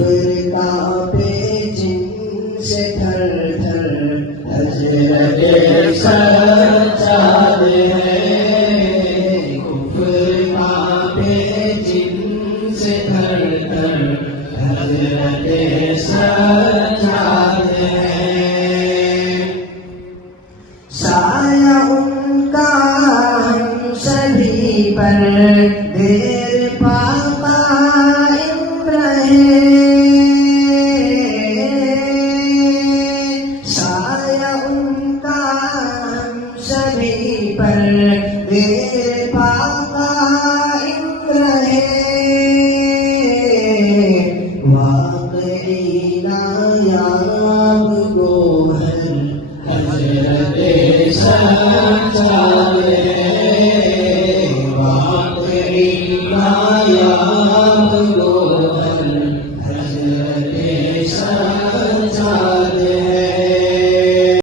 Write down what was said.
کفر کانپے جن سے تھر تھر حضرت سجاد ہے کفر کانپے جن سے تھر تھر حضرت سجاد ہے سایہ ان کا ہم سبھی پر دیر پا قائم رہے سایہ ان کا ہم سبھی پر دیر پا قائم رہے واقعی نایاب گوہر حضرت